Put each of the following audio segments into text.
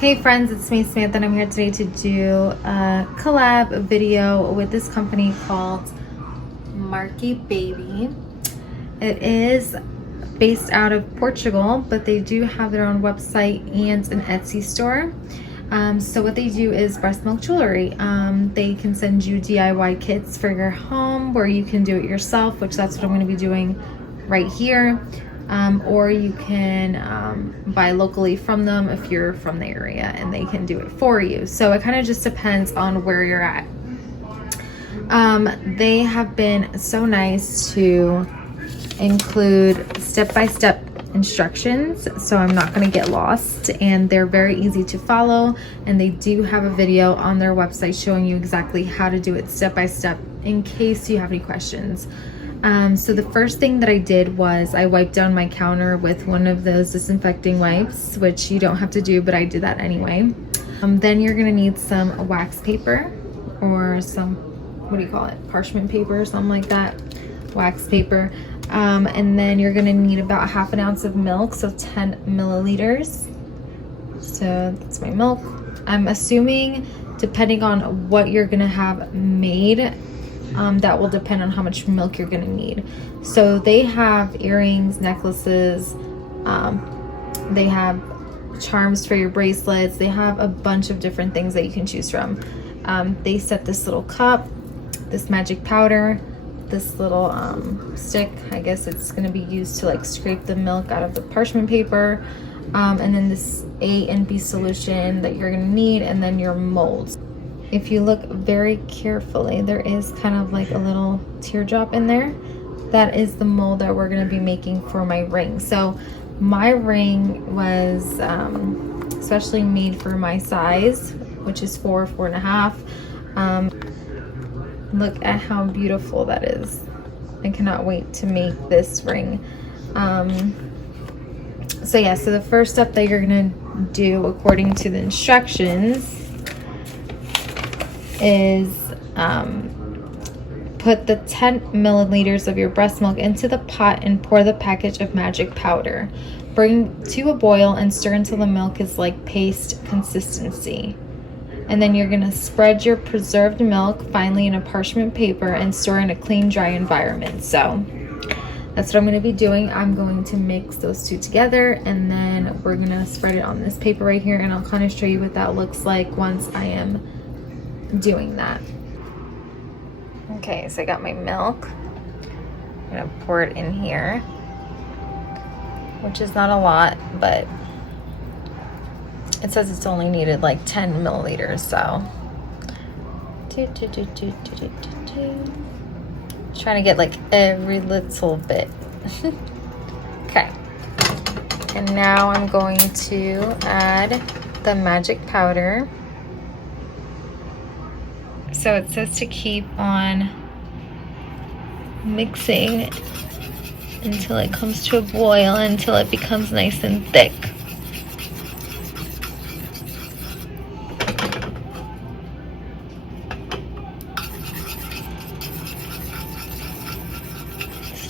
Hey friends, it's me Samantha and I'm here today to do a collab video with this company called Marky Baby. It is based out of Portugal, but they do have their own website and an Etsy store. So what they do is Breastmilk Jewelry. They can send you DIY kits for your home where you can do it yourself, which that's what I'm going to be doing right here. Or you can buy locally from them if you're from the area, and they can do it for you. So it kind of just depends on where you're at. They have been so nice to include step-by-step instructions, so I'm not going to get lost, and they're very easy to follow, and they do have a video on their website showing you exactly how to do it step-by-step in case you have any questions. So the first thing that I did was I wiped down my counter with one of those disinfecting wipes, which you don't have to do, but I did that anyway. Then you're gonna need some wax paper or some, what do you call it? Parchment paper or something like that. Wax paper. And then you're gonna need about half an ounce of milk, so 10 milliliters. So that's my milk. I'm assuming, depending on what you're gonna have made, that will depend on how much milk you're gonna need. So they have earrings, necklaces, they have charms for your bracelets, they have a bunch of different things that you can choose from. They set this little cup, this magic powder, this little stick, I guess it's gonna be used to like scrape the milk out of the parchment paper, and then this A and B solution that you're gonna need, and then your molds. If you look very carefully, there is kind of like a little teardrop in there. That is the mold that we're going to be making for my ring. So my ring was especially made for my size, which is 4.5. Look at how beautiful that is. I cannot wait to make this ring. So yeah, so the first step that you're going to do according to the instructions is put the 10 milliliters of your breast milk into the pot and pour the package of magic powder. Bring to a boil and stir until the milk is like paste consistency. And then you're gonna spread your preserved milk finely in a parchment paper and store in a clean, dry environment. So that's what I'm gonna be doing. I'm going to mix those two together, and then we're gonna spread it on this paper right here, and I'll kind of show you what that looks like once I am doing that. Okay, so I got my milk. I'm gonna pour it in here, which is not a lot, but it says it's only needed like 10 milliliters, so trying to get like every little bit. Okay, and now I'm going to add the magic powder. So it says to keep on mixing until it comes to a boil, until it becomes nice and thick.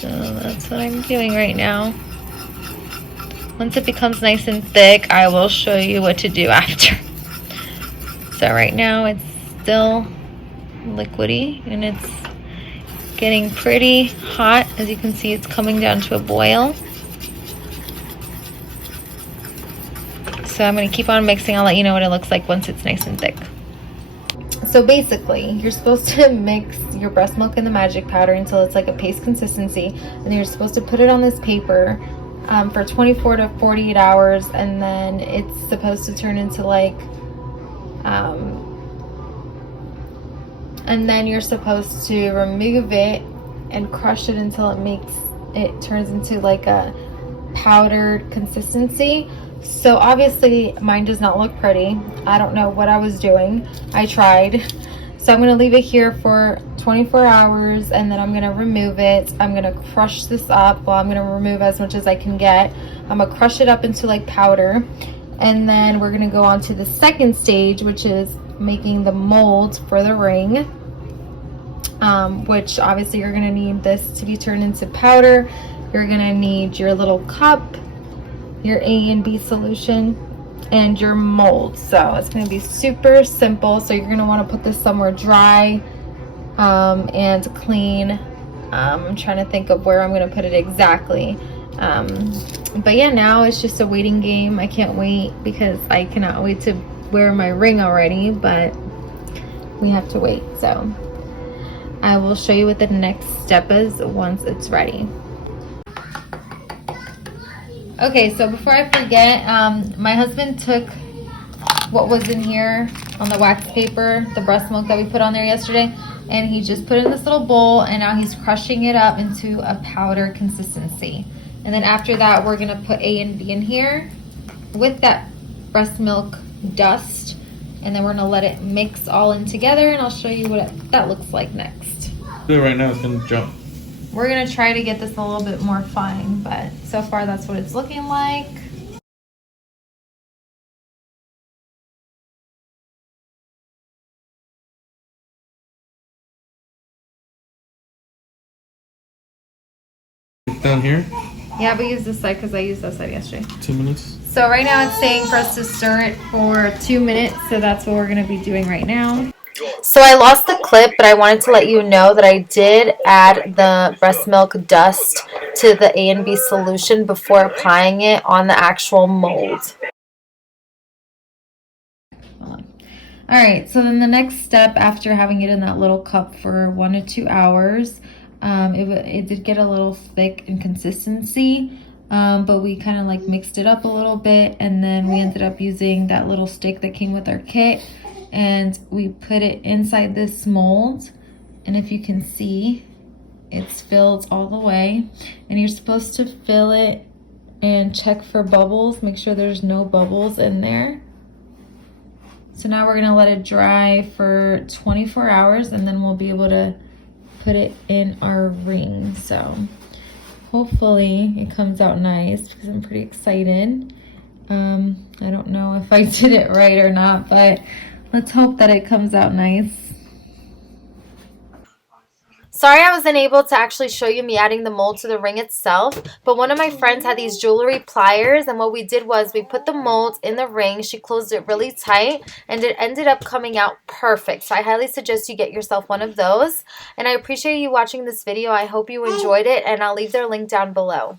So that's what I'm doing right now. Once it becomes nice and thick, I will show you what to do after. So right now it's still liquidy and it's getting pretty hot. As you can see, it's coming down to a boil. So I'm going to keep on mixing. I'll let you know what it looks like once it's nice and thick. So basically, you're supposed to mix your breast milk and the magic powder until it's like a paste consistency, and then you're supposed to put it on this paper for 24 to 48 hours, and then it's supposed to turn into like and then you're supposed to remove it and crush it until it turns into like a powdered consistency. So obviously mine does not look pretty. I don't know what I was doing. I tried. So I'm going to leave it here for 24 hours, and then I'm going to remove it. I'm going to crush this up. Well, I'm going to remove as much as I can get. I'm going to crush it up into like powder, and then we're going to go on to the second stage, which is making the mold for the ring. Which obviously you're going to need this to be turned into powder. You're going to need your little cup, your A and B solution, and your mold. So it's going to be super simple. So you're going to want to put this somewhere dry and clean. I'm trying to think of where I'm going to put it exactly. But yeah, now it's just a waiting game. I can't wait because I cannot wait to wear my ring already, but we have to wait. So I will show you what the next step is once it's ready. Okay, so before I forget, my husband took what was in here on the wax paper, the breast milk that we put on there yesterday, and he just put it in this little bowl, and now he's crushing it up into a powder consistency. And then after that, we're gonna put A and B in here with that breast milk dust, and then we're gonna let it mix all in together, and I'll show you what that looks like next. Do it right now, it's gonna jump. We're gonna try to get this a little bit more fine, but so far that's what it's looking like. Down here? Yeah, but use this side because I used that side yesterday. 2 minutes. So right now it's saying for us to stir it for 2 minutes, so that's what we're gonna be doing right now. So I lost the clip, but I wanted to let you know that I did add the breast milk dust to the A and B solution before applying it on the actual mold. Alright, so then the next step after having it in that little cup for 1 to 2 hours, it did get a little thick in consistency, but we kind of like mixed it up a little bit, and then we ended up using that little stick that came with our kit, and we put it inside this mold, and if you can see, it's filled all the way, and you're supposed to fill it and check for bubbles, make sure there's no bubbles in there. So now we're gonna let it dry for 24 hours, and then we'll be able to put it in our ring. So hopefully it comes out nice because I'm pretty excited. I don't know if I did it right or not, but let's hope that it comes out nice. Sorry I wasn't able to actually show you me adding the mold to the ring itself, but one of my friends had these jewelry pliers, and what we did was we put the mold in the ring, she closed it really tight, and it ended up coming out perfect. So I highly suggest you get yourself one of those, and I appreciate you watching this video. I hope you enjoyed it, and I'll leave their link down below.